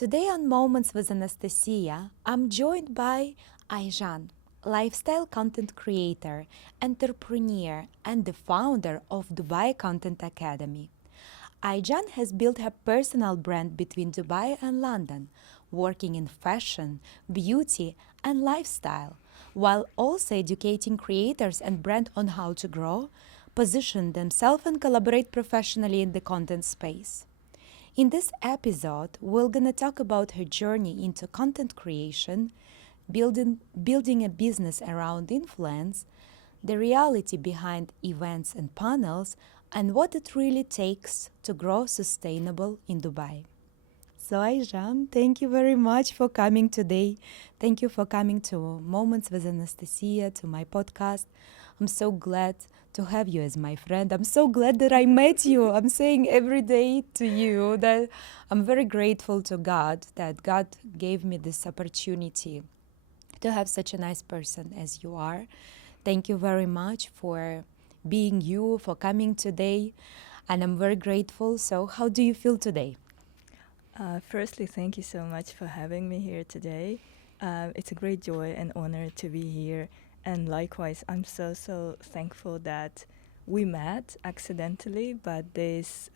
Today on Moments with Anastasia, I'm joined by Aijan, lifestyle content creator, entrepreneur, and the founder of Dubai Content Academy. Aijan has built her personal brand between Dubai and London, working in fashion, beauty, and lifestyle, while also educating creators and brand on how to grow, position themselves, and collaborate professionally in the content space. In this episode, we're gonna talk about her journey into content creation, building a business around influence, the reality behind events and panels, and what it really takes to grow sustainable in Dubai. So, Aijan, thank you very much for coming today. Thank you for coming to Moments with Anastasia, to my podcast. I'm so glad to have you as my friend. I'm so glad that I met you. I'm saying every day to you that I'm very grateful to God that God gave me this opportunity to have such a nice person as you are. Thank you very much for being you, for coming today. And I'm very grateful. So, how do you feel today? Firstly, thank you so much for having me here today. It's a great joy and honor to be here. And likewise, I'm so thankful that we met accidentally, but this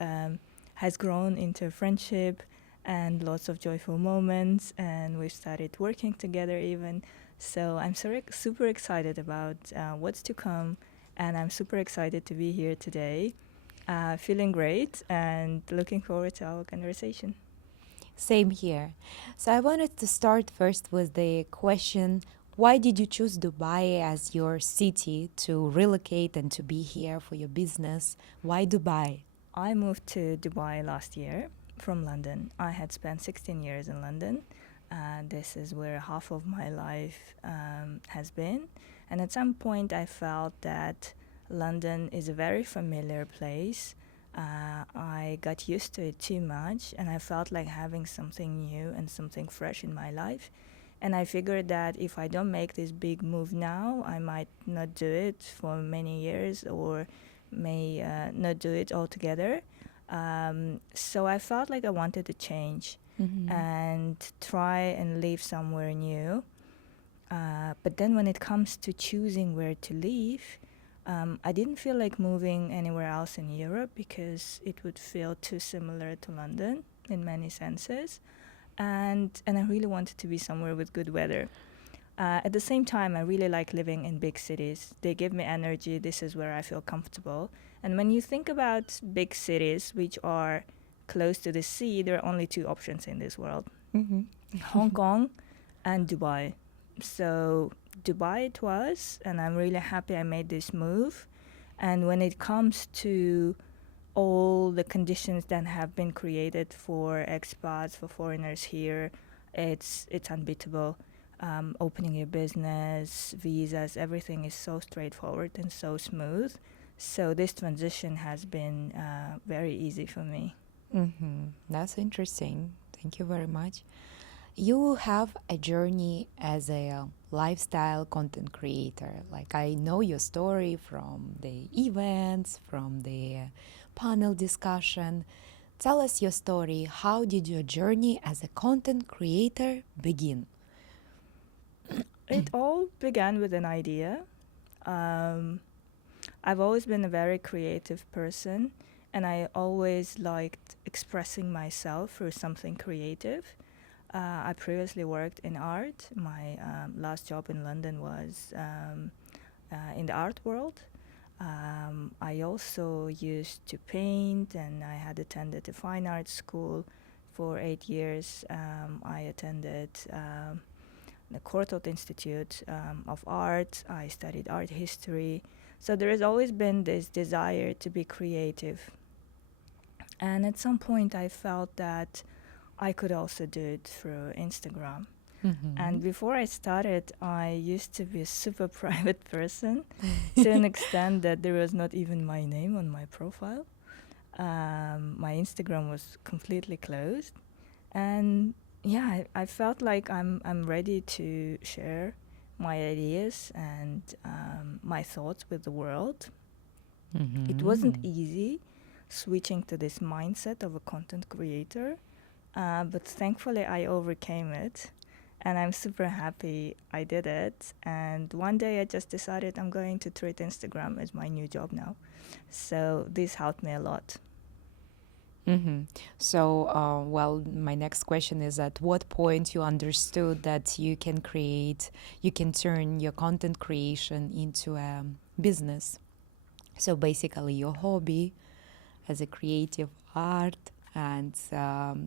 has grown into a friendship and lots of joyful moments. And we've started working together even. So I'm super excited about what's to come. And I'm super excited to be here today. Feeling great and looking forward to our conversation. Same here. So I wanted to start first with the question, why did you choose Dubai as your city to relocate and to be here for your business? Why Dubai? I moved to Dubai last year from London. I had spent 16 years in London. This is where half of my life has been. And at some point, I felt that London is a very familiar place. I got used to it too much, and I felt like having something new and something fresh in my life. And I figured that if I don't make this big move now, I might not do it for many years or may not do it altogether. So I felt like I wanted to change Mhm. and try and live somewhere new. But then when it comes to choosing where to live, I didn't feel like moving anywhere else in Europe because it would feel too similar to London in many senses. And I really wanted to be somewhere with good weather. At the same time, I really like living in big cities. They give me energy. This is where I feel comfortable. And when you think about big cities, which are close to the sea, there are only two options in this world: Mhm. Hong Kong and Dubai. So, Dubai it was, and I'm really happy I made this move. And when it comes to all the conditions that have been created for expats, for foreigners here, it's unbeatable. Opening your business, visas, everything is so straightforward and so smooth. So this transition has been very easy for me. That's interesting. Thank you very much. You have a journey as a lifestyle content creator. Like I know your story from the events, from the panel discussion. Tell us your story. How did your journey as a content creator begin? It all began with an idea. Um, I've always been a very creative person, and I always liked expressing myself through something creative. I previously worked in art. My last job in London was in the art world. I also used to paint, and I had attended a fine arts school for 8 years. I attended the Courtauld Institute of Art. I studied art history. So there has always been this desire to be creative. And at some point, I felt that I could also do it through Instagram. Mm-hmm. And before I started, I used to be a super private person to an extent that there was not even my name on my profile. My Instagram was completely closed. And yeah, I felt like I'm ready to share my ideas and my thoughts with the world. It wasn't Mm-hmm. easy switching to this mindset of a content creator. but thankfully I overcame it. And I'm super happy I did it. And one day I just decided I'm going to treat Instagram as my new job now. So this helped me a lot. Mm-hmm. So, well, my next question is, at what point you understood that you can turn your content creation into a business? So basically, your hobby as a creative art and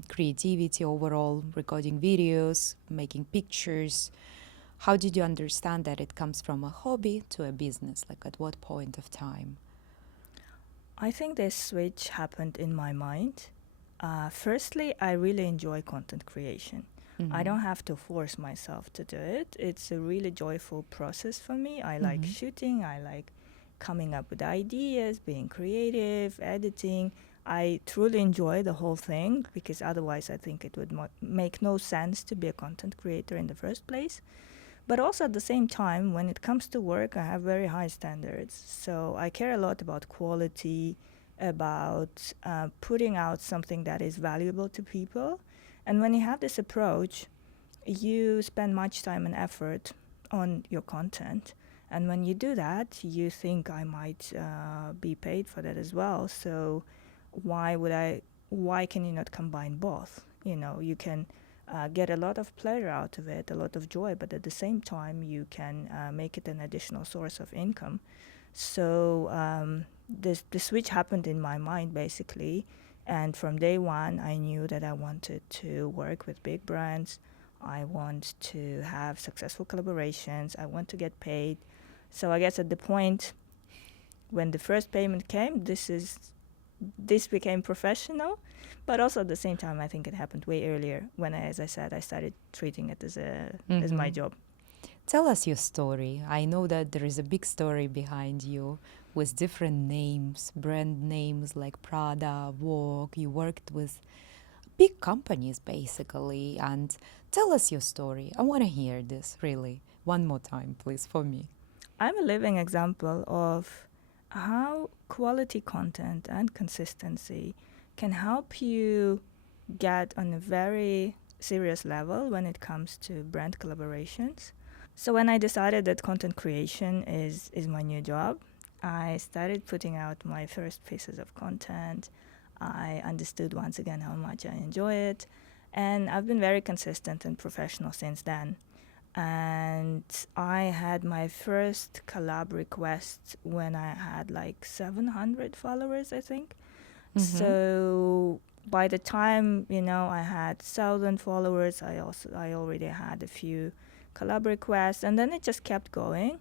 creativity overall, recording videos, making pictures. How did you understand that it comes from a hobby to a business? Like, at what point of time? I think this switch happened in my mind. Firstly, I really enjoy content creation. I don't have to force myself to do it. It's a really joyful process for me. I like shooting, I like coming up with ideas, being creative, editing. I truly enjoy the whole thing because otherwise I think it would make no sense to be a content creator in the first place. But also at the same time, when it comes to work, I have very high standards. So I care a lot about quality, about putting out something that is valuable to people. And when you have this approach, you spend much time and effort on your content. And when you do that, you think I might be paid for that as well. So why can you not combine both? You know, you can get a lot of pleasure out of it, a lot of joy, but at the same time, you can make it an additional source of income. So the switch happened in my mind basically, and from day one, I knew that I wanted to work with big brands. I want to have successful collaborations. I want to get paid. So I guess at the point when the first payment came, this became professional, but also at the same time, I think it happened way earlier when, as I said, I started treating it as my job. Tell us your story. I know that there is a big story behind you with different names, brand names like Prada, Vogue. You worked with big companies basically. And tell us your story. I want to hear this really. One more time, please, for me. I'm a living example of how quality content and consistency can help you get on a very serious level when it comes to brand collaborations. So when I decided that content creation is my new job, I started putting out my first pieces of content. I understood once again how much I enjoy it, and I've been very consistent and professional since then. And I had my first collab request when I had like 700 followers, I think. So by the time I had 1,000 followers, I already had a few collab requests, and then it just kept going.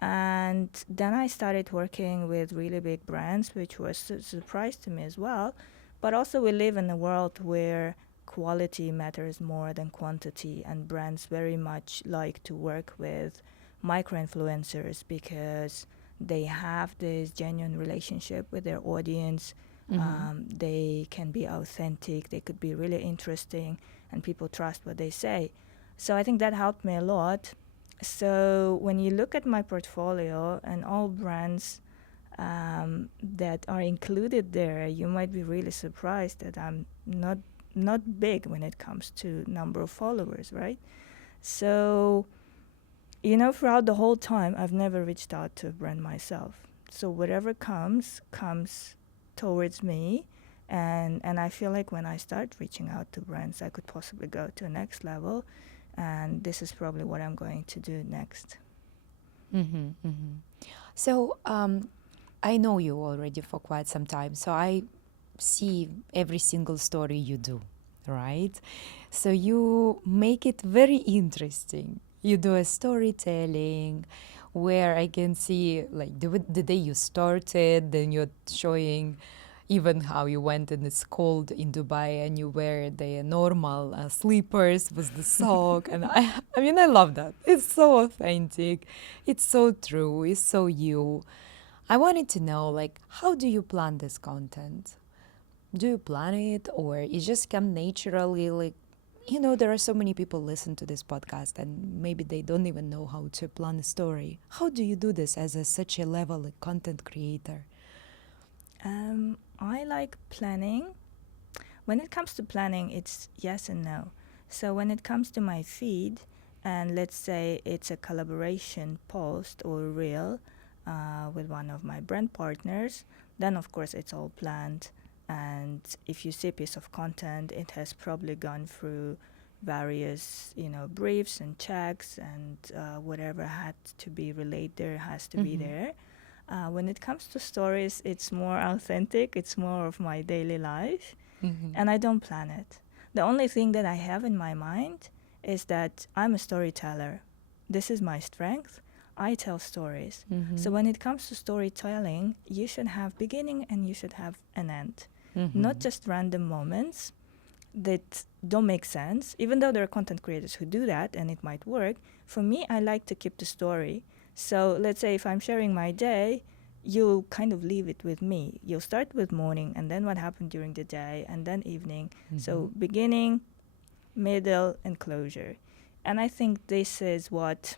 And then I started working with really big brands, which was a surprise to me as well. But also, we live in a world where quality matters more than quantity, and brands very much like to work with micro influencers because they have this genuine relationship with their audience. They can be authentic, they could be really interesting, and people trust what they say. So I think that helped me a lot. So when you look at my portfolio and all brands that are included there, you might be really surprised that I'm not big when it comes to number of followers, right? So, throughout the whole time, I've never reached out to a brand myself. So whatever comes towards me, and I feel like when I start reaching out to brands, I could possibly go to the next level, and this is probably what I'm going to do next. So I know you already for quite some time, so I see every single story you do, right? So you make it very interesting. You do a storytelling where I can see like the day you started, then you're showing even how you went and it's cold in Dubai and you wear the normal slippers with the sock. And I mean, I love that. It's so authentic. It's so true. It's so you. I wanted to know, like, how do you plan this content? Do you plan it or it just come naturally? Like, there are so many people listen to this podcast and maybe they don't even know how to plan a story. How do you do this as such a level content creator? I like planning, When it comes to planning, it's yes and no. So when it comes to my feed, and let's say it's a collaboration post or reel with one of my brand partners, then of course it's all planned. And if you see a piece of content, it has probably gone through various, briefs and checks, and whatever had to be relayed there has to be there. When it comes to stories, it's more authentic. It's more of my daily life, and I don't plan it. The only thing that I have in my mind is that I'm a storyteller. This is my strength. I tell stories. So when it comes to storytelling, you should have beginning and you should have an end. Not just random moments that don't make sense, even though there are content creators who do that and it might work. For me, I like to keep the story. So let's say if I'm sharing my day, you'll kind of leave it with me. You'll start with morning and then what happened during the day and then evening. So beginning, middle, and closure. And I think this is what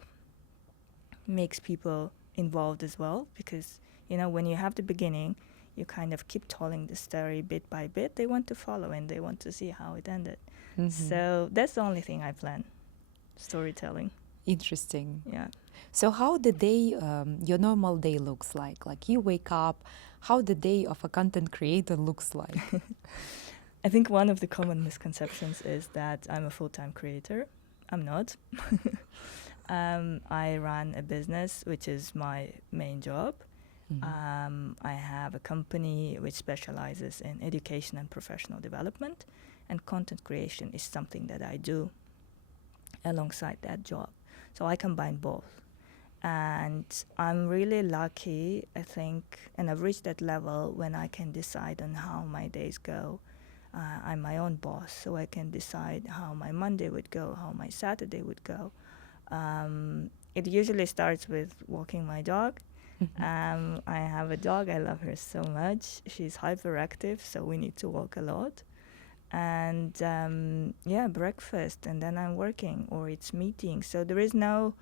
makes people involved as well, because when you have the beginning, you kind of keep telling the story bit by bit. They want to follow and they want to see how it ended. So that's the only thing I plan, storytelling. Interesting. Yeah. So how the day, your normal day looks like? Like you wake up, how the day of a content creator looks like? I think one of the common misconceptions is that I'm a full-time creator. I'm not. I run a business, which is my main job. I have a company which specializes in education and professional development, and content creation is something that I do alongside that job. So I combine both. And I'm really lucky, I think, and I've reached that level when I can decide on how my days go. I'm my own boss, so I can decide how my Monday would go, how my Saturday would go. It usually starts with walking my dog. I have a dog. I love her so much. She's hyperactive, so we need to walk a lot. And breakfast, and then I'm working, or it's meetings. So there is no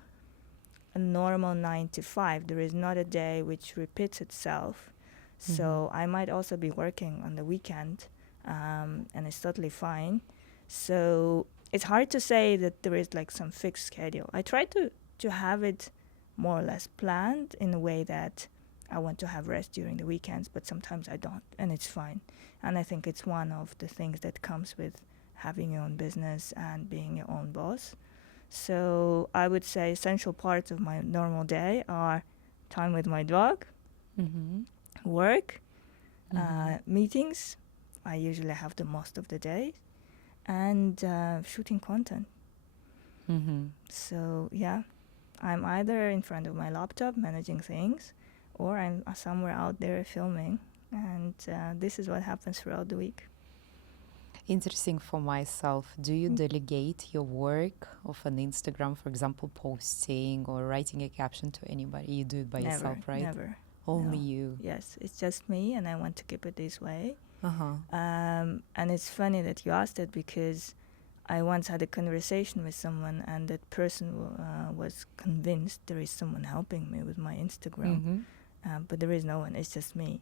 a normal 9 to 5. There is not a day which repeats itself. So I might also be working on the weekend, and it's totally fine. So it's hard to say that there is like some fixed schedule. I try to have it more or less planned in a way that I want to have rest during the weekends, but sometimes I don't, and it's fine. And I think it's one of the things that comes with having your own business and being your own boss. So I would say essential parts of my normal day are time with my dog, work, meetings. I usually have the most of the day, and shooting content. So yeah, I'm either in front of my laptop managing things, or I'm somewhere out there filming, and this is what happens throughout the week. Interesting for myself. Do you delegate your work of an Instagram, for example, posting or writing a caption to anybody? You do it by yourself, right? Never. Only No. you. Yes, it's just me, and I want to keep it this way. And it's funny that you asked it, because I once had a conversation with someone, and that person was convinced there is someone helping me with my Instagram, but there is no one. It's just me.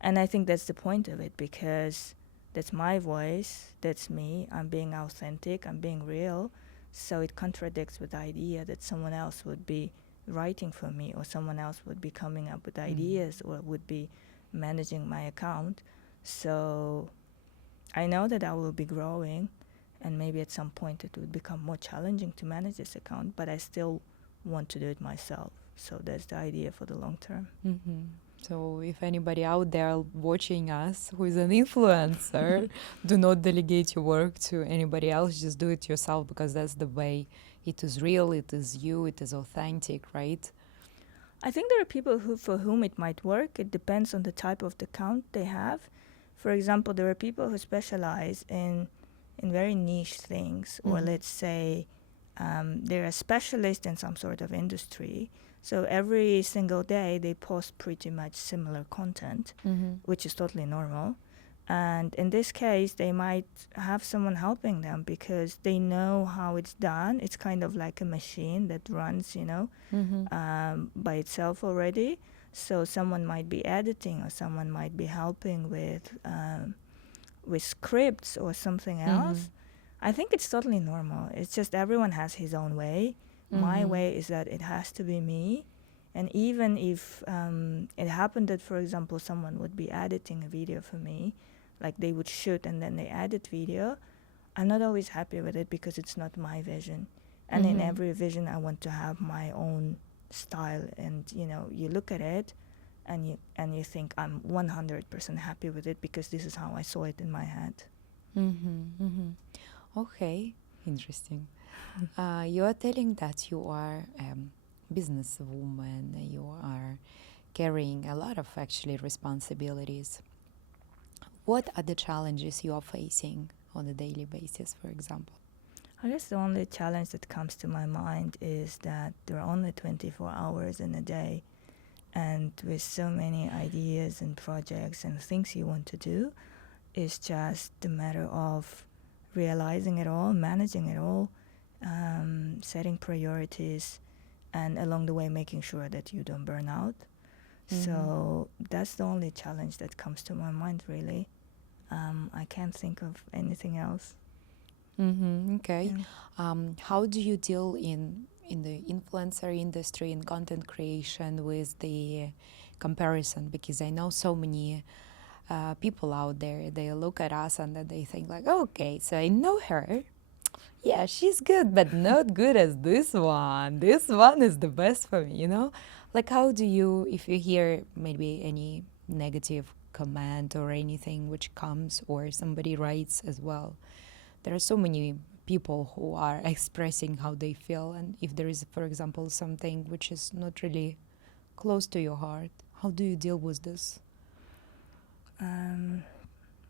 And I think that's the point of it, because that's my voice, that's me. I'm being authentic, I'm being real. So it contradicts with the idea that someone else would be writing for me, or someone else would be coming up with ideas, or would be managing my account. So I know that I will be growing, and maybe at some point it would become more challenging to manage this account, but I still want to do it myself. So that's the idea for the long term. So if anybody out there watching us who is an influencer, do not delegate your work to anybody else. Just do it yourself, because that's the way. It is real, it is you, it is authentic, right? I think there are people for whom it might work. It depends on the type of account they have. For example, there are people who specialize in very niche things, or let's say they're a specialist in some sort of industry. So every single day they post pretty much similar content, which is totally normal. And in this case, they might have someone helping them, because they know how it's done. It's kind of like a machine that runs, by itself already. So someone might be editing, or someone might be helping with scripts or something else, I think it's totally normal. It's just everyone has his own way. My way is that it has to be me. And even if it happened that, for example, someone would be editing a video for me, like they would shoot and then they edit video, I'm not always happy with it because it's not my vision. And in every vision, I want to have my own style. And, you know, you look at it and you think I'm 100% happy with it because this is how I saw it in my head. Okay, interesting. You are telling that you are a businesswoman, you are carrying a lot of actually responsibilities. What are the challenges you are facing on a daily basis, for example? I guess the only challenge that comes to my mind is that there are only 24 hours in a day. And with so many ideas and projects and things you want to do, it's just a matter of realizing it all, managing it all, setting priorities, and along the way making sure that you don't burn out. So that's the only challenge that comes to my mind, really. I can't think of anything else. Okay. Yeah. How do you deal in the influencer industry in content creation with the comparison? Because I know so many people out there, they look at us and then they think like, okay, so I know her. Yeah, she's good, but not good as this one. This one is the best for me, you know? Like, how do you, if you hear maybe any negative comment or anything which comes or somebody writes as well, there are so many people who are expressing how they feel, and if there is, for example, something which is not really close to your heart, how do you deal with this?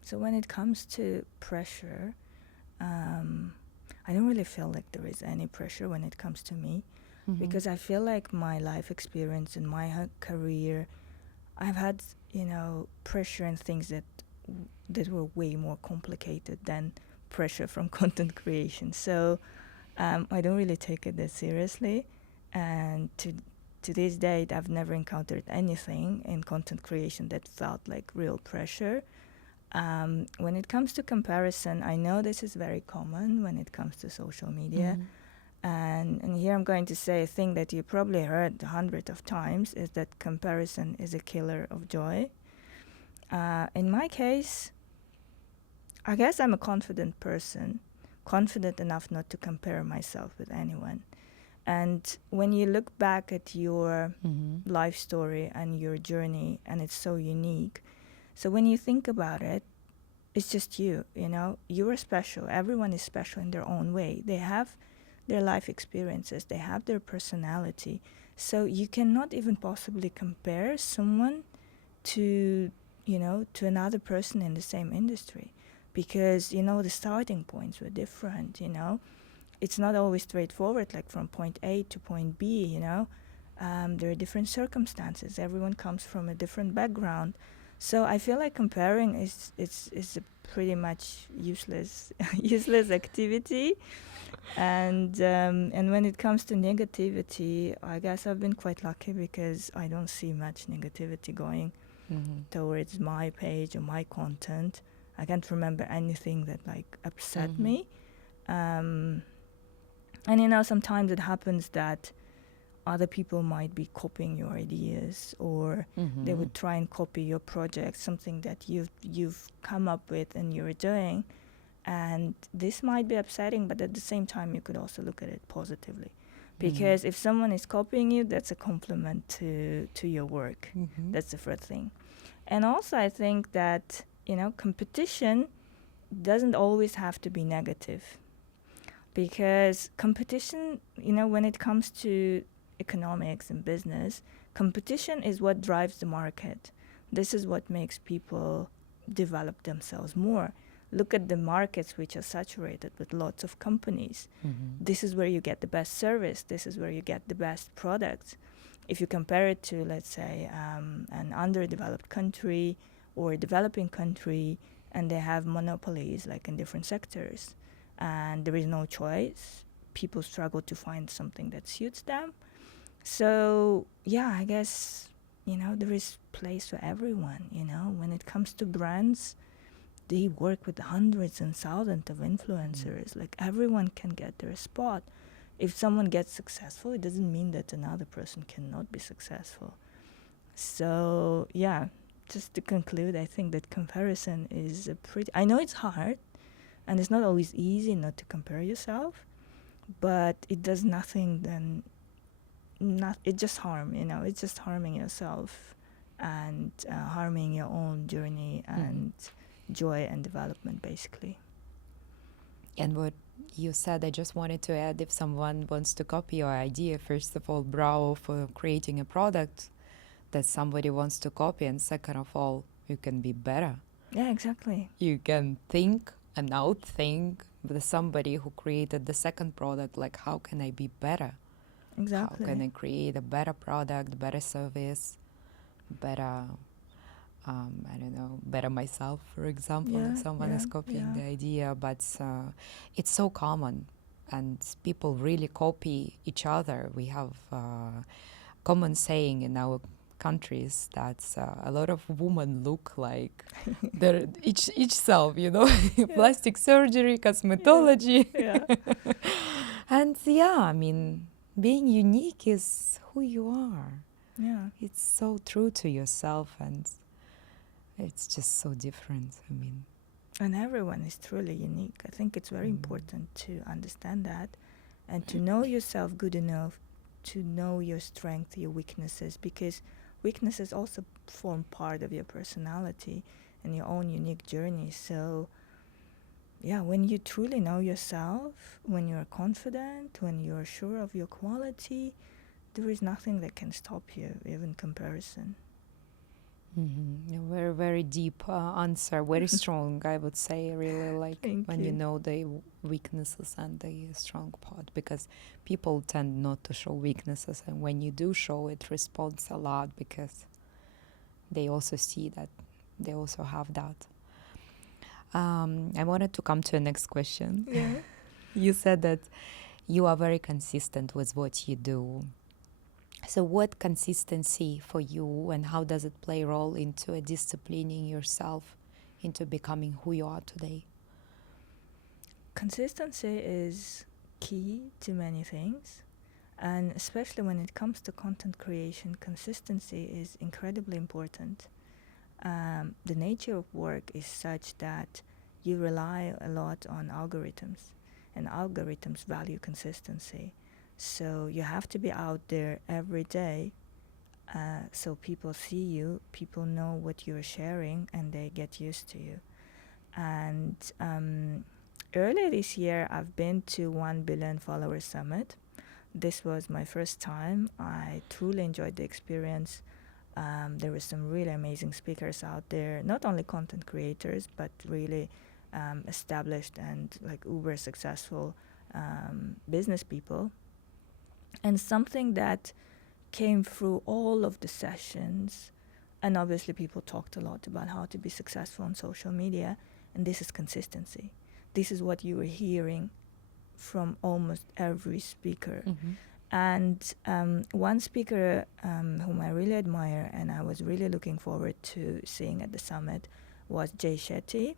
So when it comes to pressure, I don't really feel like there is any pressure when it comes to me, because I feel like my life experience and my career, I've had, you know, pressure and things that were way more complicated than pressure from content creation. So I don't really take it that seriously, and to this date I've never encountered anything in content creation that felt like real pressure. When it comes to comparison, I know this is very common when it comes to social media. And here I'm going to say a thing that you probably heard hundreds of times, is that comparison is a killer of joy. In my case, I guess I'm a confident person, confident enough not to compare myself with anyone. And when you look back at your life story and your journey, and it's so unique, so when you think about it, it's just you know, you are special. Everyone is special in their own way. They have their life experiences, they have their personality. So you cannot even possibly compare someone to, you know, to another person in the same industry, because, you know, the starting points were different, you know. It's not always straightforward, like from point A to point B, you know. There are different circumstances. Everyone comes from a different background. So I feel like comparing is a pretty much useless activity. And when it comes to negativity, I guess I've been quite lucky because I don't see much negativity going towards my page or my content. I can't remember anything that like upset me. And you know, sometimes it happens that other people might be copying your ideas, or they would try and copy your project, something that you've come up with and you're doing. And this might be upsetting, but at the same time, you could also look at it positively. Because if someone is copying you, that's a compliment to your work. That's the first thing. And also, I think that, you know, competition doesn't always have to be negative. Because competition, you know, when it comes to economics and business, competition is what drives the market. This is what makes people develop themselves more. Look at the markets which are saturated with lots of companies. This is where you get the best service. This is where you get the best products. If you compare it to, let's say, an underdeveloped country or a developing country, and they have monopolies like in different sectors, and there is no choice, people struggle to find something that suits them. So yeah, I guess, you know, there is place for everyone, you know. When it comes to brands, they work with hundreds and thousands of influencers. Like everyone can get their spot. If someone gets successful, it doesn't mean that another person cannot be successful. So yeah, just to conclude, I think that comparison is a pretty. I know it's hard, and it's not always easy not to compare yourself, but it does nothing then. Not it just harm. It's just harming yourself, and harming your own journey and joy and development, basically. And what you said, I just wanted to add, if someone wants to copy your idea, first of all, bravo for creating a product that somebody wants to copy, and second of all, you can be better. Yeah, exactly. You can think and outthink the somebody who created the second product, like, how can I be better? Exactly. How can I create a better product, better service, better, I don't know, better myself, for example, if someone is copying the idea. But it's so common, and people really copy each other. We have common saying in our countries that a lot of women look like their each self, plastic surgery, cosmetology. And I mean, being unique is who you are. Yeah. It's so true to yourself, and it's just so different. I mean, and everyone is truly unique. I think it's very important to understand that, and to know yourself good enough to know your strengths, your weaknesses, because weaknesses also form part of your personality and your own unique journey. So yeah, when you truly know yourself, when you're confident, when you're sure of your quality, there is nothing that can stop you, even comparison. A very, very deep answer, very strong, I would say, really, like when you know the weaknesses and the strong part, because people tend not to show weaknesses, and when you do show it, responds a lot, because they also see that they also have that. I wanted to come to the next question. Yeah. You said that you are very consistent with what you do. So what consistency for you, and how does it play a role into disciplining yourself into becoming who you are today? Consistency is key to many things, and especially when it comes to content creation, consistency is incredibly important. The nature of work is such that you rely a lot on algorithms, and algorithms value consistency. So you have to be out there every day, so people see you, people know what you're sharing, and they get used to you. And earlier this year, I've been to 1 Billion Followers Summit. This was my first time. I truly enjoyed the experience. There were some really amazing speakers out there, not only content creators, but really established and like uber successful business people. And something that came through all of the sessions, and obviously people talked a lot about how to be successful on social media, and this is consistency. This is what you were hearing from almost every speaker. And one speaker whom I really admire and I was really looking forward to seeing at the summit was Jay Shetty,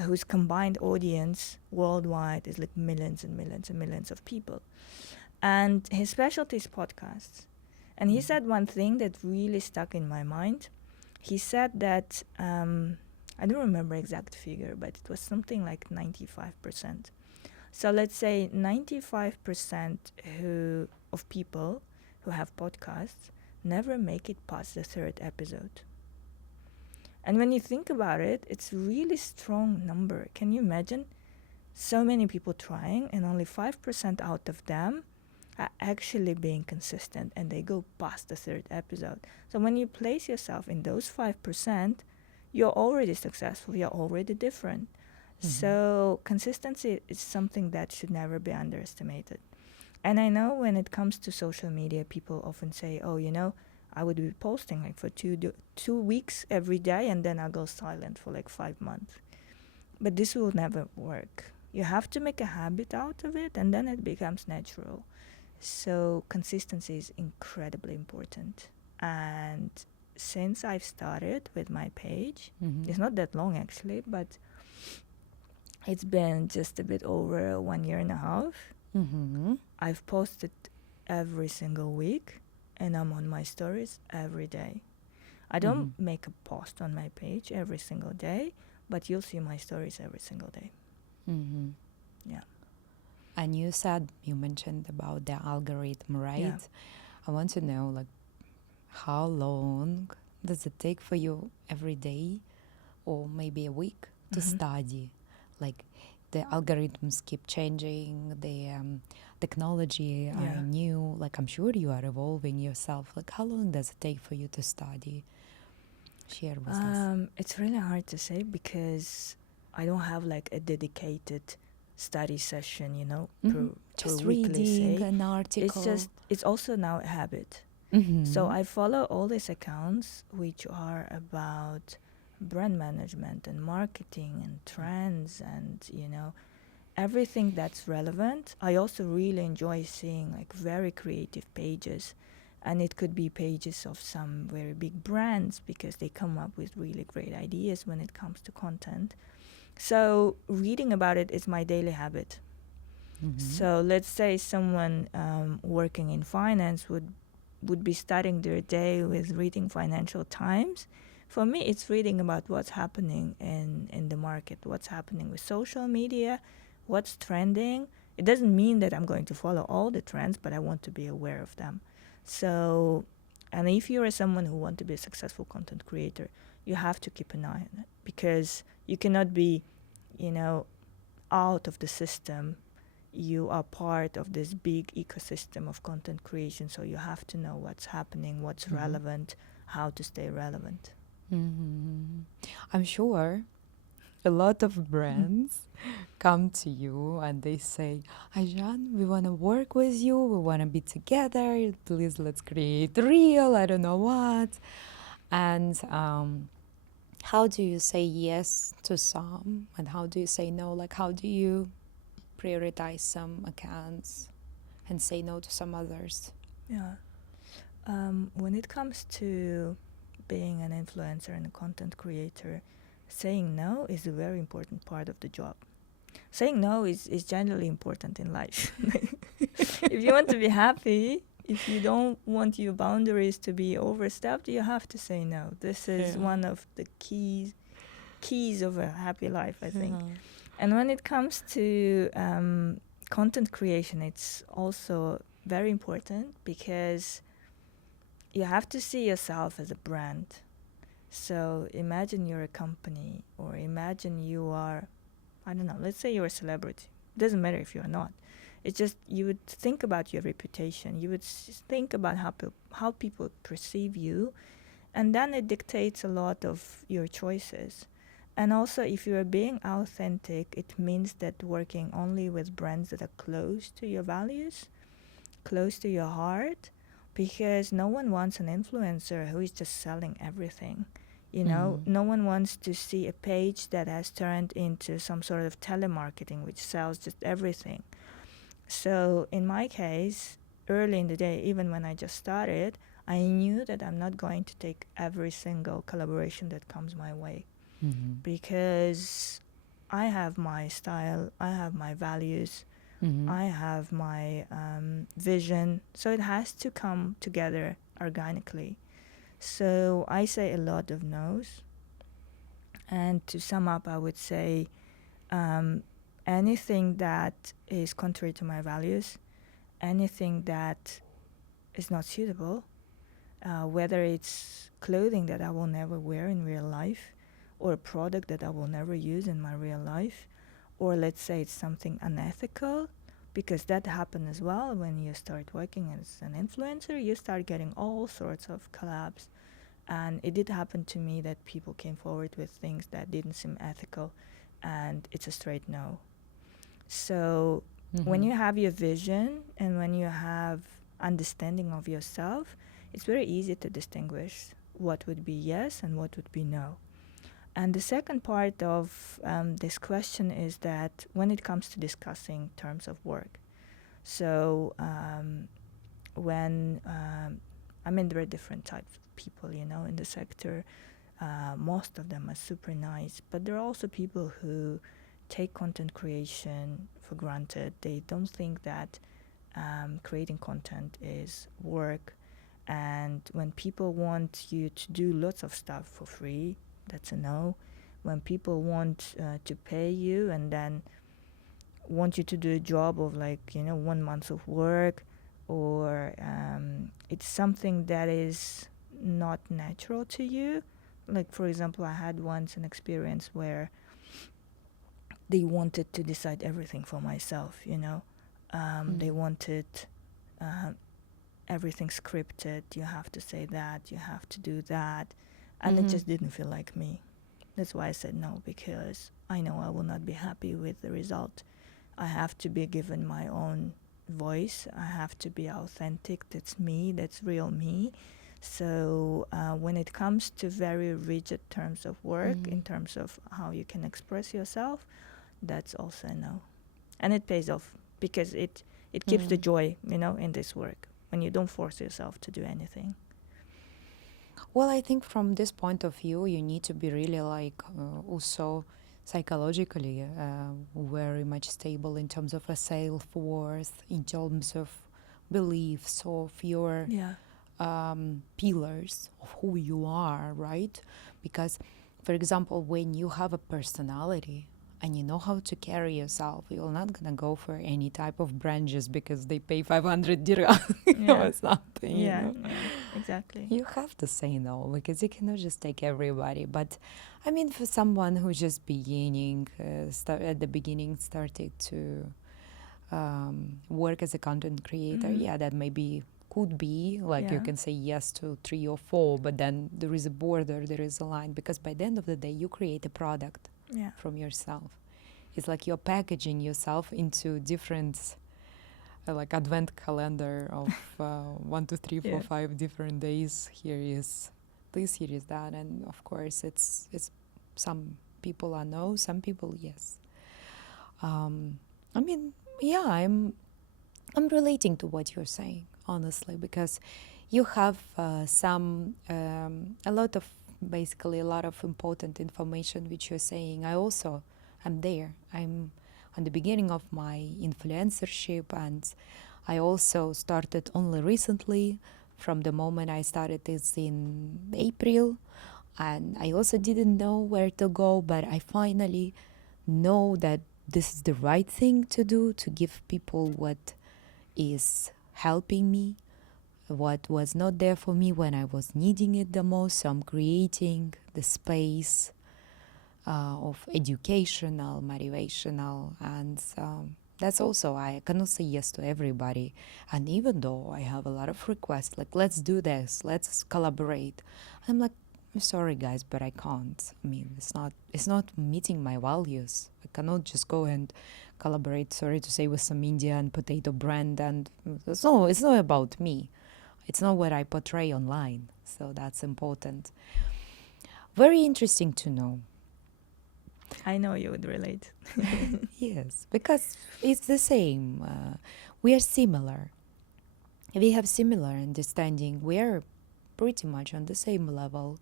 whose combined audience worldwide is like millions and millions and millions of people. And his specialty is podcasts. And he said one thing that really stuck in my mind. He said that, I don't remember exact figure, but it was something like 95%. So let's say 95% of people who have podcasts never make it past the 3rd episode. And when you think about it, it's a really strong number. Can you imagine so many people trying and only 5% out of them are actually being consistent and they go past the 3rd episode? So when you place yourself in those 5%, you're already successful, you're already different. So consistency is something that should never be underestimated. And I know when it comes to social media, people often say, oh, I would be posting like for 2 weeks every day, and then I'll go silent for like 5 months. But this will never work. You have to make a habit out of it, and then it becomes natural. So consistency is incredibly important. And since I've started with my page, Mhm. it's not that long actually, but it's been just a bit over 1 year and a half. Mhm. I've posted every single week, and I'm on my stories every day. I don't Mhm. make a post on my page every single day, but you'll see my stories every single day. Mhm. Yeah. And you mentioned about the algorithm, right? Yeah. I want to know, like, how long does it take for you every day or maybe a week to Mhm. study? Like, the algorithms keep changing, the technology are Yeah. new. Like, I'm sure you are evolving yourself. Like, how long does it take for you to study? Share with us. It's really hard to say because I don't have like a dedicated study session, Mhm. per Just weekly reading say. an article. It's also now a habit. So Mhm. I follow all these accounts which are about brand management and marketing and trends and everything that's relevant. I also really enjoy seeing like very creative pages, and it could be pages of some very big brands because they come up with really great ideas when it comes to content. So reading about it is my daily habit. Mhm. So let's say someone working in finance would be starting their day with reading Financial Times. For me, it's reading about what's happening in the market, what's happening with social media, what's trending. It doesn't mean that I'm going to follow all the trends, but I want to be aware of them. So, and if you're someone who want to be a successful content creator, you have to keep an eye on it because you cannot be, you know, out of the system. You are part of this big ecosystem of content creation, so you have to know what's happening, what's Mhm. relevant, how to stay relevant. Mhm. I'm sure a lot of brands come to you and they say, Ayjan, we want to work with you. We want to be together. Please, let's create real, I don't know what. And how do you say yes to some? And how do you say no? Like, how do you prioritize some accounts and say no to some others? Yeah. When it comes to being an influencer and a content creator, saying no is a very important part of the job. Saying no is generally important in life. If you want to be happy, if you don't want your boundaries to be overstepped, you have to say no. This is Yeah. one of the keys of a happy life, I think. Yeah. And when it comes to content creation, it's also very important because you have to see yourself as a brand. So imagine you're a company, or imagine you are, I don't know, let's say you're a celebrity. It doesn't matter if you're not. It's just you would think about your reputation. You would think about how people perceive you, and then it dictates a lot of your choices. And also, if you are being authentic, it means that working only with brands that are close to your values, close to your heart, because no one wants an influencer who is just selling everything. Mhm. No one wants to see a page that has turned into some sort of telemarketing which sells just everything. So in my case, early in the day, even when I just started, I knew that I'm not going to take every single collaboration that comes my way Mhm. because I have my style, I have my values, Mhm. I have my vision. So it has to come together organically. So I say a lot of no's. And to sum up, I would say um, anything that is contrary to my values, anything that is not suitable, whether it's clothing that I will never wear in real life, or a product that I will never use in my real life, or let's say it's something unethical, because that happens as well when you start working as an influencer. You start getting all sorts of collabs, and it did happen to me that people came forward with things that didn't seem ethical, and it's a straight no. So when Mhm. you have your vision and when you have understanding of yourself, it's very easy to distinguish what would be yes and what would be no. And the second part of this question is that when it comes to discussing terms of work, so when I mean there are different people, in the sector. Most of them are super nice, but there are also people who take content creation for granted. They don't think that creating content is work, and when people want you to do lots of stuff for free, that's a no. When people want to pay you and then want you to do a job of 1 month of work, or it's something that is not natural to you. Like, for example, I had once an experience where they wanted to decide everything for myself, they wanted everything scripted. You have to say that, you have to do that, and it just didn't feel like me. That's why I said no, because I know I will not be happy with the result. I have to be given my own voice. I have to be authentic. That's me. That's real me. So when it comes to very rigid terms of work, in terms of how you can express yourself, that's also a no. And it pays off, because it keeps the joy, in this work, when you don't force yourself to do anything. Well, I think from this point of view, you need to be really also psychologically very much stable in terms of a self-worth, in terms of beliefs of your pillars of who you are, right? Because, for example, when you have a personality and you know how to carry yourself, you're not gonna go for any type of branches because they pay 500 dirham or something. Yeah, exactly. You have to say no, because you cannot just take everybody. But I mean, for someone who's just beginning, at the beginning started to work as a content creator, that maybe could be you can say yes to 3 or 4, but then there is a border, there is a line, because by the end of the day you create a product from yourself. It's like you're packaging yourself into different advent calendar of 1, 2, 3, 4, 5 different days. Here is this, here is that, and of course it's some people are no, some people yes. I mean, I'm relating to what you're saying, honestly, because you have a lot of important information which you're saying. I also am there. I'm on the beginning of my influencership, and I also started only recently. From the moment I started this in April, and I also didn't know where to go, but I finally know that this is the right thing to do, to give people what is helping me, what was not there for me when I was needing it the most. So I'm creating the space of educational, motivational, and that's also, I cannot say yes to everybody. And even though I have a lot of requests, let's do this, let's collaborate, I'm like, I'm sorry guys, but I can't. I mean, it's not meeting my values. I cannot just go and collaborate, sorry to say, with some Indian potato brand, and it's not about me. It's not what I portray online. So that's important. Very interesting to know. I know you would relate. Yes, because it's the same. We are similar. We have similar understanding. We are pretty much on the same level.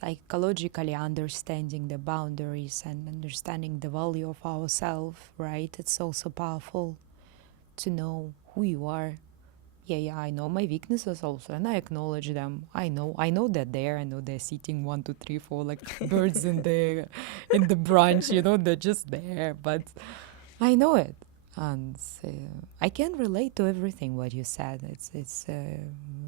Psychologically understanding the boundaries and understanding the value of ourselves, right? It's also powerful to know who you are. Yeah, I know my weaknesses also, and I acknowledge them. I know that I know they're sitting 1, 2, 3, 4 birds in the branch, they're just there, but I know it. And I can relate to everything what you said. It's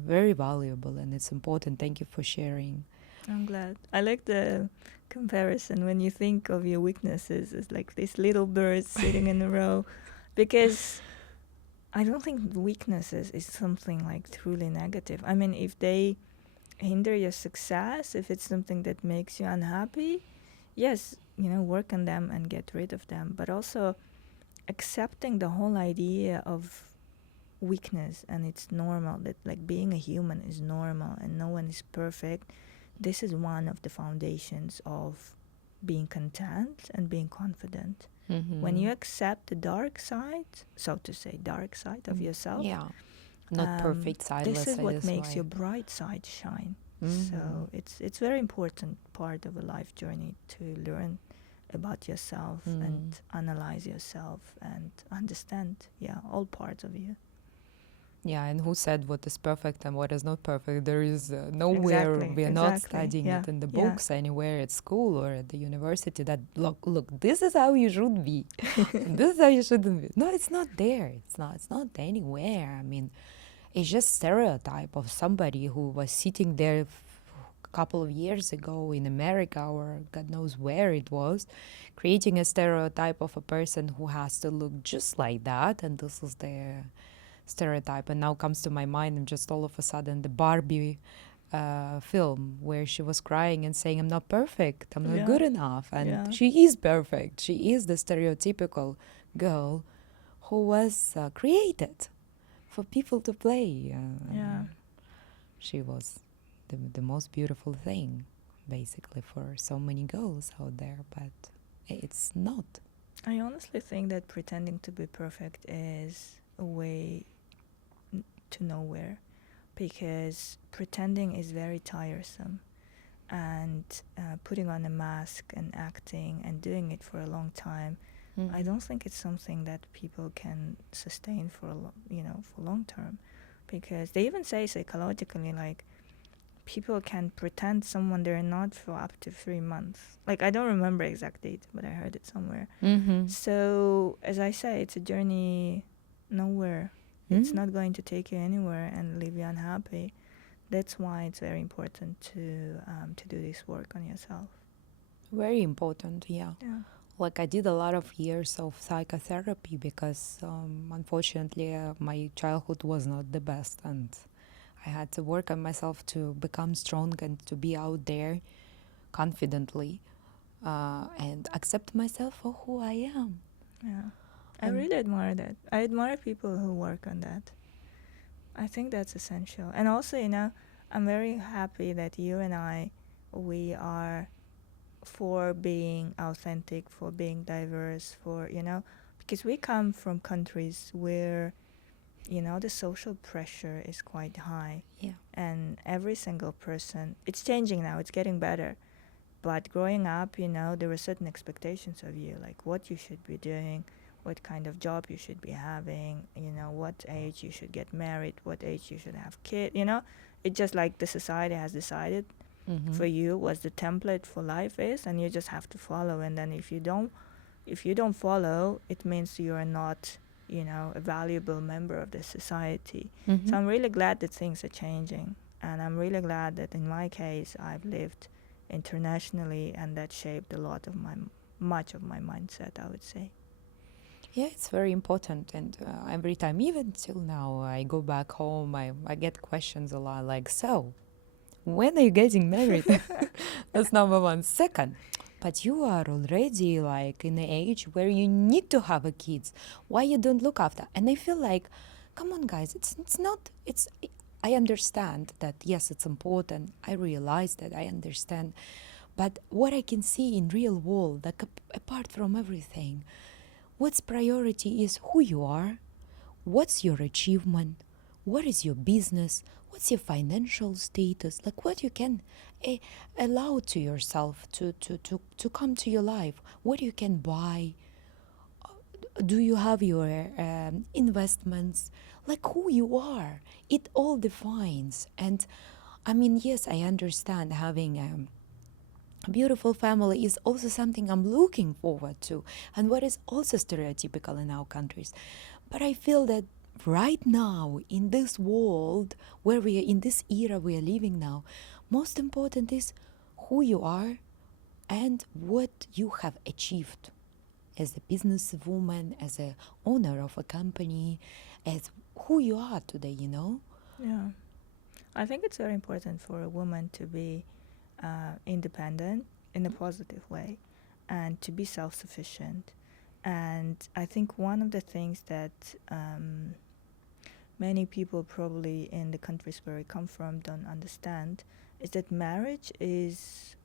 very valuable and it's important. Thank you for sharing. I'm glad. I like the comparison when you think of your weaknesses as like these little birds sitting in a row, because I don't think weaknesses is something truly negative. I mean, if they hinder your success, if it's something that makes you unhappy, yes, work on them and get rid of them. But also accepting the whole idea of weakness, and it's normal, that being a human is normal and no one is perfect. This is one of the foundations of being content and being confident. Mm-hmm. When you accept the dark side, so to say, dark side of yourself, Not perfect side, This let's is say what this makes your way. bright side shine. Mhm. So it's very important part of a life journey to learn about yourself and analyze yourself and understand, all parts of you. Yeah, and who said what is perfect and what is not perfect? There is nowhere Exactly, we are not exactly. studying Yeah, it in the yeah. books, anywhere at school or at the university. That look, this is how you should be, and this is how you shouldn't be. No, it's not there. It's not. It's not anywhere. I mean, it's just stereotype of somebody who was sitting there a couple of years ago in America or God knows where it was, creating a stereotype of a person who has to look just like that, and this is their stereotype. And now comes to my mind, and just all of a sudden, the Barbie film where she was crying and saying, "I'm not perfect, I'm not Yeah. good enough," and Yeah. she is perfect. She is the stereotypical girl who was created for people to play. Yeah. She was the most beautiful thing, basically, for so many girls out there, but it's not. I honestly think that pretending to be perfect is a way to nowhere, because pretending is very tiresome, and putting on a mask and acting and doing it for a long time, I don't think it's something that people can sustain for for long term, because they even say psychologically, like, people can pretend someone they're not for up to 3 months. Like, I don't remember exact date, but I heard it somewhere. So as I say, it's a journey nowhere. It's not going to take you anywhere and leave you unhappy. That's why it's very important to do this work on yourself. Very important, yeah. Yeah. Like, I did a lot of years of psychotherapy because unfortunately my childhood was not the best, and I had to work on myself to become strong and to be out there confidently and accept myself for who I am. Yeah. I And really admire that. I admire people who work on that. I think that's essential. And also, I'm very happy that you and we are for being authentic, for being diverse, because we come from countries where, the social pressure is quite high. yeah, And every single person, it's changing now, it's getting better. But growing up, there were certain expectations of you, like what you should be doing, what kind of job you should be having, what age you should get married, what age you should have kids. It's just like the society has decided for you what the template for life is, and you just have to follow. And then if you don't follow, it means you are not, a valuable member of the society. So I'm really glad that things are changing, and I'm really glad that in my case I've lived internationally, and that shaped much of my mindset, I would say. yeah, it's very important. And every time, even till now, I go back home, I get questions a lot like, so, when are you getting married? That's number one. Second, but you are already like in the age where you need to have a kids. Why you don't look after? And I feel like, come on, guys, it's not. It's. I understand that yes, it's important. I realize that. I understand. But what I can see in real world, like apart from everything, what's priority is who you are, what's your achievement, what is your business, what's your financial status, like what you can allow to yourself to come to your life, what you can buy, do you have your investments, like who you are, it all defines. And I mean, yes, I understand having a beautiful family is also something I'm looking forward to, and what is also stereotypical in our countries. But I feel that right now, in this world where we are, in this era we are living now, most important is who you are and what you have achieved as a businesswoman, as a owner of a company, as who you are today. Yeah. I think it's very important for a woman to be independent in a positive way, and to be self-sufficient. And I think one of the things that many people probably in the countries where we come from don't understand is that marriage is,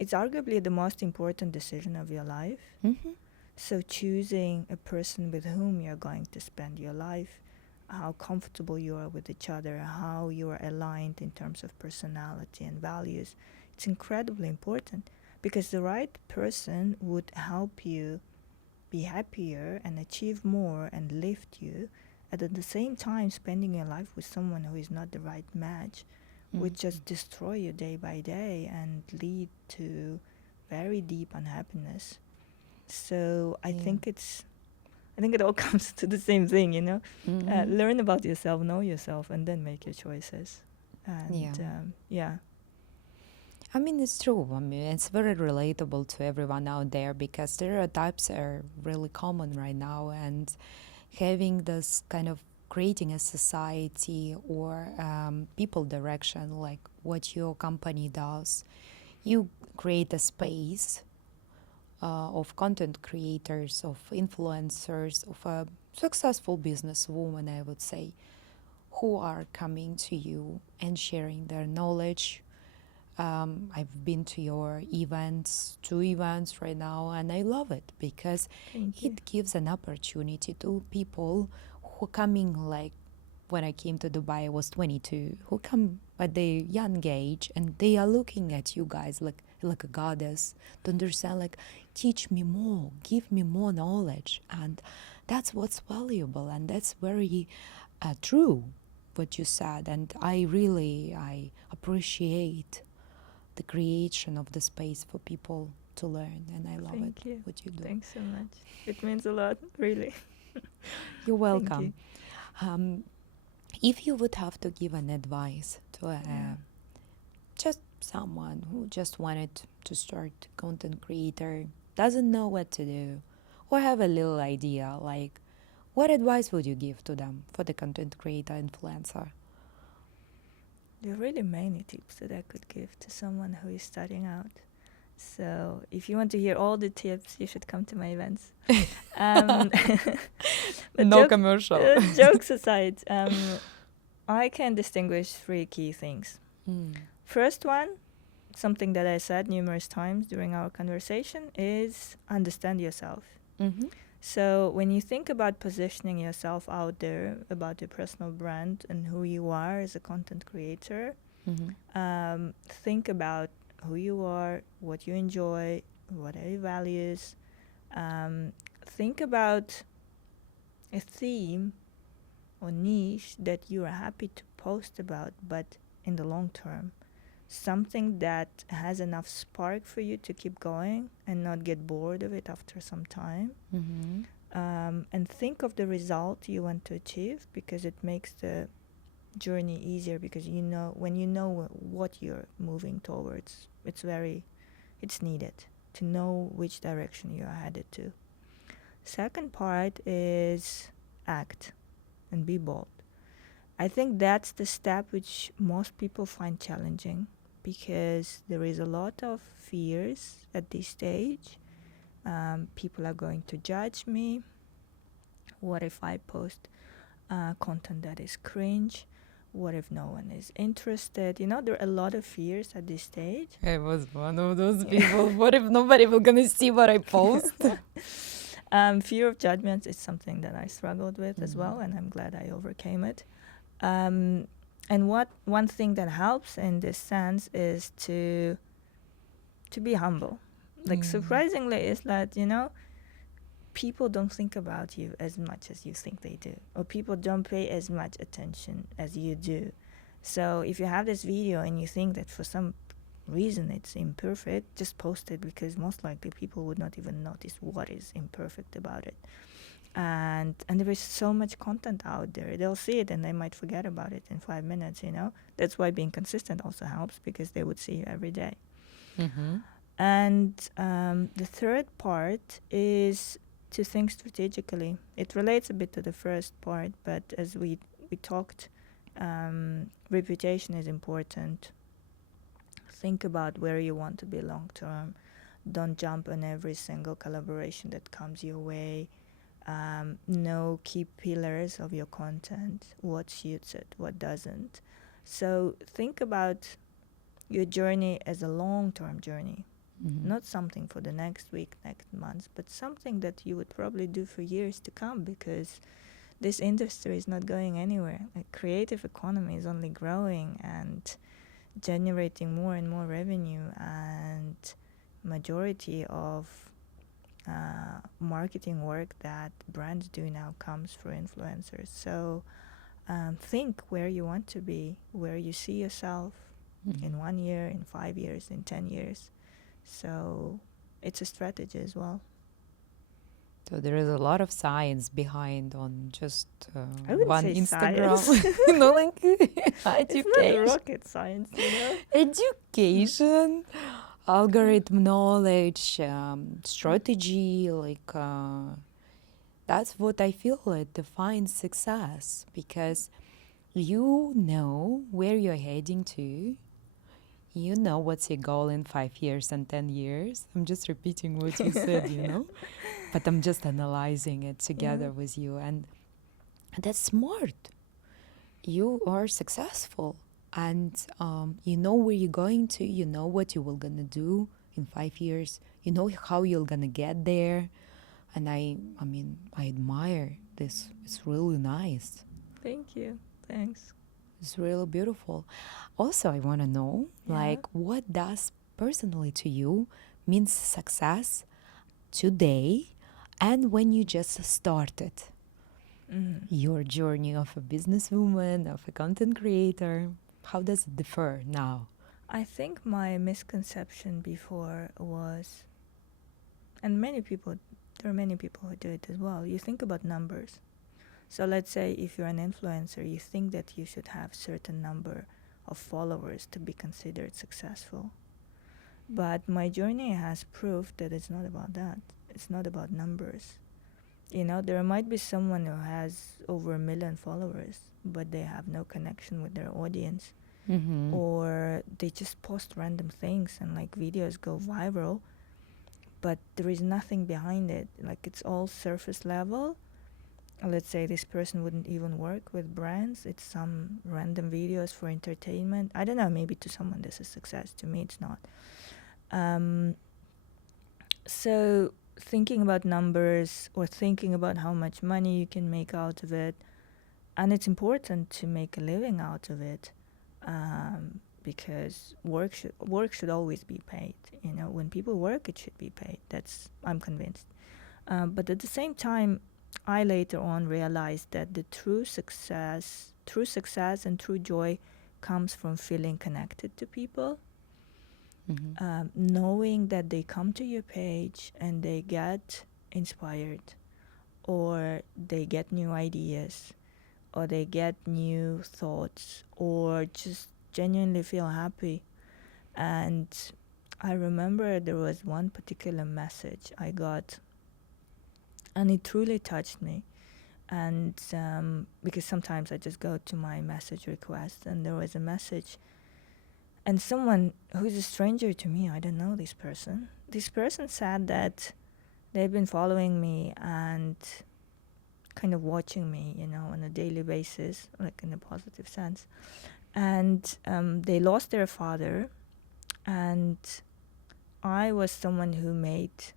it's arguably the most important decision of your life. Mm-hmm. So choosing a person with whom you're going to spend your life, how comfortable you are with each other, how you are aligned in terms of personality and values. It's incredibly important because the right person would help you be happier and achieve more and lift you, and at the same time spending your life with someone who is not the right match would just destroy you day by day and lead to very deep unhappiness. So I Yeah. think it all comes to the same thing, you know. Mhm. Learn about yourself, know yourself, and then make your choices. And Yeah. yeah, I mean, it's true. I mean, it's very relatable to everyone out there because stereotypes are really common right now, and having this kind of creating a society or people direction, like what your company does, you create a space of content creators, of influencers, of a successful businesswoman, I would say, who are coming to you and sharing their knowledge. I've been to your events, 2 events right now, and I love it because thank you. it gives an opportunity to people who coming like when I came to Dubai, I was 22, who come at the young age and they are looking at you guys like a goddess to understand, like, teach me more, give me more knowledge. And that's what's valuable and that's very true what you said. And I appreciate the creation of the space for people to learn, and I love it Thank you. what you do. Thanks so much. It means a lot, really. You're Thank you. welcome. Um, if you would have to give an advice to Yeah. just someone who just wanted to start content creator, doesn't know what to do, or have a little idea, like what advice would you give to them for the content creator influencer? There are really many tips that I could give to someone who is starting out. So if you want to hear all the tips, you should come to my events. Um, but No commercial. jokes aside, I can distinguish 3 key things. Mm. First one, something that I said numerous times during our conversation, is understand yourself. Mm-hmm. So when you think about positioning yourself out there, about your personal brand and who you are as a content creator, Mm-hmm. think about who you are, what you enjoy, what are your values. Think about a theme or niche that you are happy to post about, but in the long term. Something that has enough spark for you to keep going and not get bored of it after some time. Mm-hmm. And think of the result you want to achieve, because it makes the journey easier, because you know when you know what you're moving towards, it's needed to know which direction you're headed to. Second part is act and be bold. I think that's the step which most people find challenging, because there is a lot of fears at this stage. People are going to judge me. What if I post content that is cringe? What if no one is interested? You know, there are a lot of fears at this stage. I was one of those people. What if nobody will gonna see what I post? Fear of judgment is something that I struggled with as well, and I'm glad I overcame it. And one thing that helps in this sense is to be humble. Like surprisingly, it's that, you know, people don't think about you as much as you think they do, or people don't pay as much attention as you do. So if you have this video and you think that for some reason it's imperfect, just post it, because most likely people would not even notice what is imperfect about it. And there is so much content out there. They'll see it and they might forget about it in 5 minutes, you know. That's why being consistent also helps, because they would see you every day. Mm-hmm. And the third part is to think strategically. It relates a bit to the first part, but as we talked, reputation is important. Think about where you want to be long term. Don't jump on every single collaboration that comes your way. Know key pillars of your content, what suits it, what doesn't. So think about your journey as a long-term journey, not something for the next week, next month, but something that you would probably do for years to come, because this industry is not going anywhere. Like creative economy is only growing and generating more and more revenue, and majority of marketing work that brands do now comes through influencers. So think where you want to be, where you see yourself in 1 year, in 5 years, in 10 years. So it's a strategy as well. So there is a lot of science behind on just I wouldn't one say Instagram, science. you know, like It's not education, rocket science, you know? education, algorithm knowledge, strategy. Like that's what I feel it defines success, because you know where you're heading to. You know what's your goal in 5 years and 10 years. I'm just repeating what you said, you know, but I'm just analyzing it together with you. And that's smart. You are successful, and you know where you're going to. You know what you will gonna do in 5 years. You know how you're gonna get there. And I mean, I admire this. It's really nice. Thank you. Thanks. It's really beautiful. Also, I want to know, like, what does personally to you means success today, and when you just started your journey of a businesswoman, of a content creator? How does it differ now? I think my misconception before was, and there are many people who do it as well. You think about numbers. So let's say if you're an influencer, you think that you should have certain number of followers to be considered successful. But my journey has proved that it's not about that. It's not about numbers. You know, there might be someone who has over 1 million followers, but they have no connection with their audience. Or they just post random things and like videos go viral, but there is nothing behind it. Like it's all surface level. Let's say this person wouldn't even work with brands. It's some random videos for entertainment. I don't know, maybe to someone this is success. To me, it's not. So thinking about numbers or thinking about how much money you can make out of it, and it's important to make a living out of it, because work should always be paid. You know, when people work, it should be paid. I'm convinced. But at the same time, I later on realized that the true success and true joy comes from feeling connected to people, knowing that they come to your page and they get inspired, or they get new ideas, or they get new thoughts, or just genuinely feel happy. And I remember there was one particular message I got, and it truly touched me. And because sometimes I just go to my message request, and there was a message, and someone who's a stranger to me, I don't know this person said that they've been following me and kind of watching me, you know, on a daily basis, like in a positive sense. And they lost their father, and I was someone who made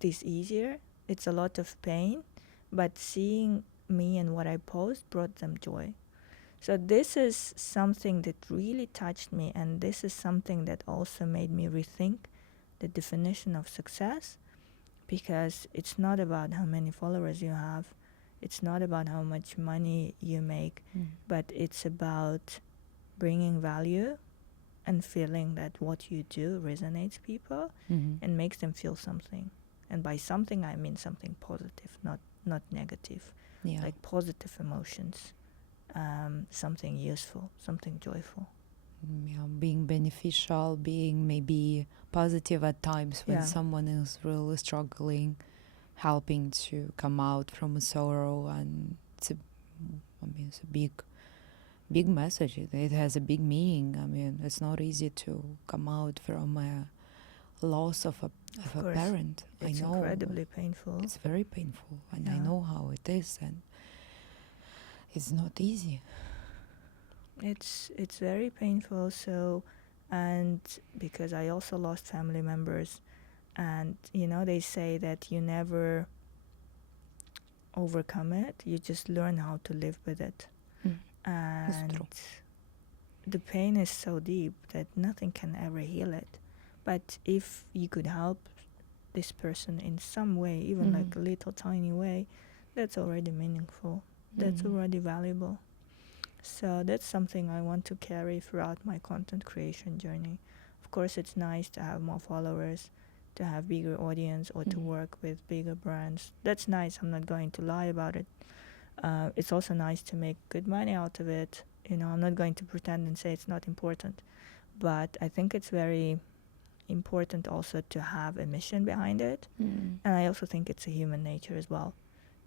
this easier. It's a lot of pain, but seeing me and what I post brought them joy. So this is something that really touched me, and this is something that also made me rethink the definition of success, because it's not about how many followers you have, it's not about how much money you make, but it's about bringing value and feeling that what you do resonates people and makes them feel something. And by something, I mean something positive, not negative. Yeah. Like positive emotions, something useful, something joyful. Yeah, being beneficial, being maybe positive at times when someone is really struggling, helping to come out from a sorrow. And it's a big message. It has a big meaning. I mean, it's not easy to come out from a loss of a parent. It's I know incredibly painful. it's very painful, and I know how it is, and it's not easy. It's very painful. So, and because I also lost family members, and you know, they say that you never overcome it. You just learn how to live with it. That's And true. the pain is so deep that nothing can ever heal it. But if you could help this person in some way, even like a little tiny way, that's already meaningful. That's already valuable. So that's something I want to carry throughout my content creation journey. Of course, it's nice to have more followers, to have bigger audience, or to work with bigger brands. That's nice. I'm not going to lie about it. It's also nice to make good money out of it. I'm not going to pretend and say it's not important, but I think it's very important also to have a mission behind it. And I also think it's a human nature as well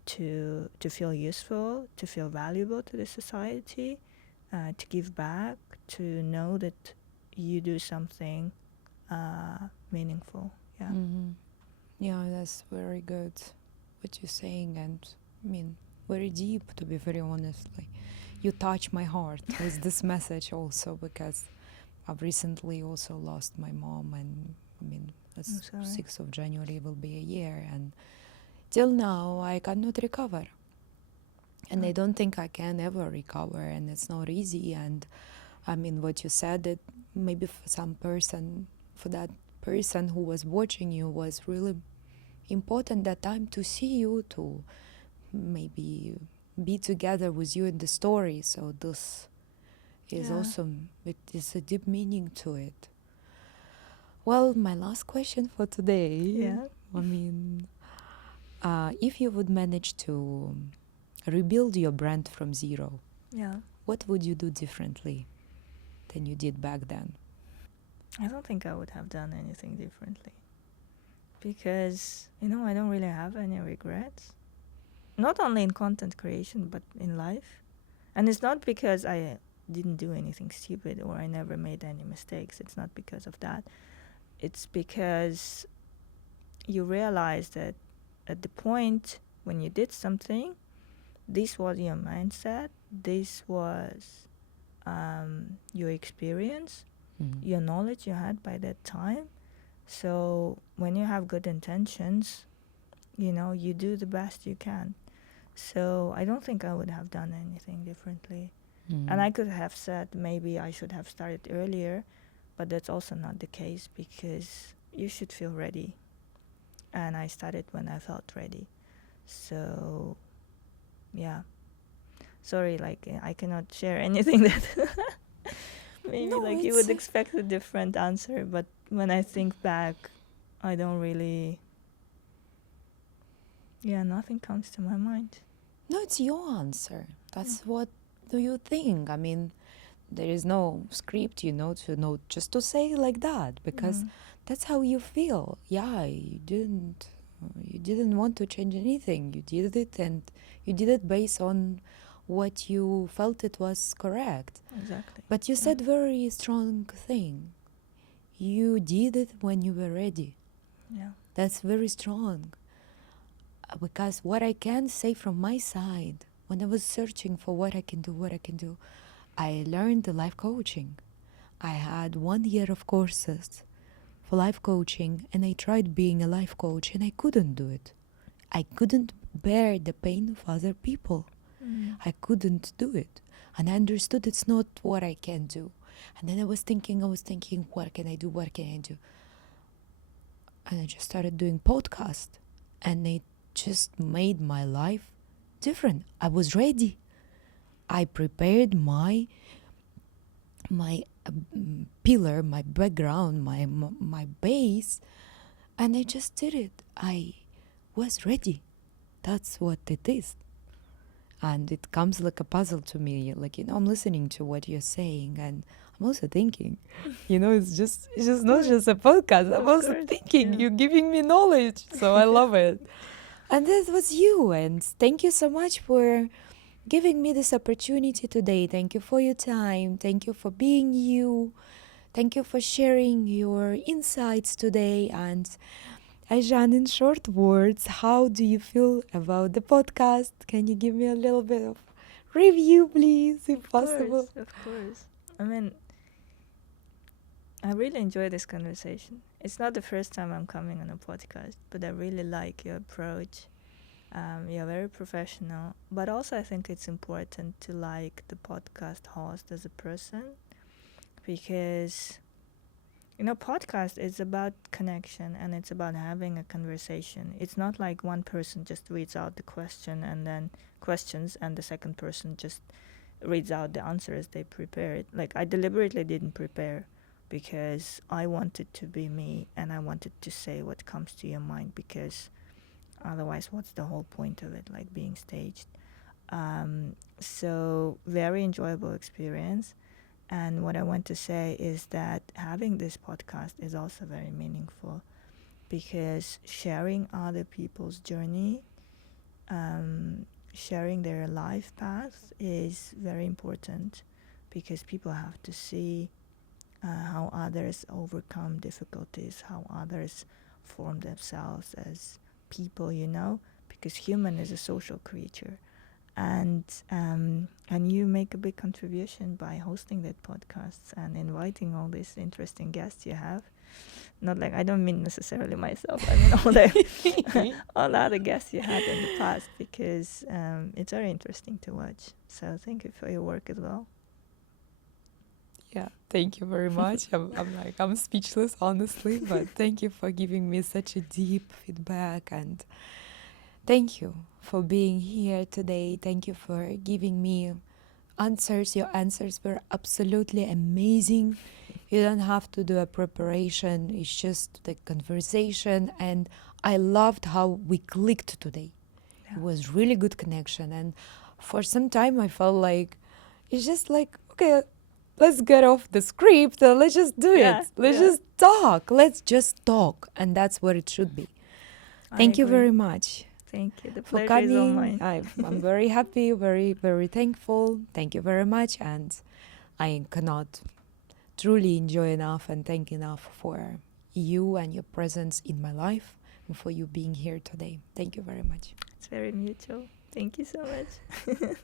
to feel useful, to feel valuable to the society, to give back, to know that you do something meaningful. Yeah. Yeah, that's very good what you're saying, and I mean, very deep, to be very honest. Like, you touch my heart with this message also, because I've recently also lost my mom, and I mean, I'm it's sorry. 6th of January will be a year, and till now I cannot recover. And I don't think I can ever recover, and it's not easy. And I mean, what you said, that maybe for that person who was watching you, was really important that time to see you, to maybe be together with you in the story. So this is awesome. It is a deep meaning to it. Well, my last question for today. Yeah. I mean, if you would manage to rebuild your brand from zero, Yeah. what would you do differently than you did back then? I don't think I would have done anything differently because, I don't really have any regrets. Not only in content creation, but in life. And it's not because I didn't do anything stupid or I never made any mistakes. It's not because of that. It's because you realize that at the point when you did something, this was your mindset, this was your experience, your knowledge you had by that time. So when you have good intentions, you do the best you can. So I don't think I would have done anything differently. And I could have said maybe I should have started earlier, but that's also not the case because you should feel ready. And I started when I felt ready. So, yeah. Sorry, like I cannot share anything that maybe No, like you would expect a different answer, but when I think back, I don't really. Yeah, nothing comes to my mind. No, it's your answer. That's what do you think? I mean, there is no script, to know just to say like that, because that's how you feel. Yeah, you didn't want to change anything. You did it, and you did it based on what you felt it was correct. Exactly. But you said very strong thing. You did it when you were ready. Yeah. That's very strong. Because what I can say from my side, when I was searching for what I can do, I learned the life coaching. I had 1 year of courses for life coaching, and I tried being a life coach, and I couldn't do it. I couldn't bear the pain of other people. I couldn't do it. And I understood it's not what I can do. And then I was thinking, what can I do? And I just started doing podcast, and it just made my life different. I was ready. I prepared my pillar, my background, my base, and I just did it. I was ready. That's what it is. And it comes like a puzzle to me. Like, I'm listening to what you're saying, and I'm also thinking, it's just not just a podcast. I'm also thinking, you're giving me knowledge. So I love it. And that was you. And thank you so much for giving me this opportunity today. Thank you for your time. Thank you for being you. Thank you for sharing your insights today. And Ayjan, in short words, how do you feel about the podcast? Can you give me a little bit of review, please, if possible? Of course. I mean, I really enjoy this conversation. It's not the first time I'm coming on a podcast, but I really like your approach. Yeah, very professional. But also, I think it's important to like the podcast host as a person, because podcast is about connection and it's about having a conversation. It's not like one person just reads out the question and then questions, and the second person just reads out the answers they prepared. Like, I deliberately didn't prepare because I wanted to be me and I wanted to say what comes to your mind, because otherwise, what's the whole point of it, like being staged? So, very enjoyable experience. And what I want to say is that having this podcast is also very meaningful, because sharing other people's journey, sharing their life path is very important, because people have to see how others overcome difficulties, how others form themselves as people, because human is a social creature. And you make a big contribution by hosting that podcast and inviting all these interesting guests you have. Not like, I don't mean necessarily myself, I mean all the other guests you had in the past, because it's very interesting to watch. So thank you for your work as well. Yeah, thank you very much. I'm speechless, honestly, but thank you for giving me such a deep feedback, and thank you for being here today. Thank you for giving me answers. Your answers were absolutely amazing. You don't have to do a preparation. It's just the conversation, and I loved how we clicked today. Yeah. It was really good connection, and for some time I felt like it's just like, okay, let's get off the script and let's just do Yeah, it. Let's yeah. just talk. Let's just talk, and that's what it should be. I Thank you agree. very much Thank you. The for pleasure is all coming. mine. I'm very happy, very, very thankful. Thank you very much, and I cannot truly enjoy enough and thank enough for you and your presence in my life and for you being here today. Thank you very much. It's very mutual. Thank you so much.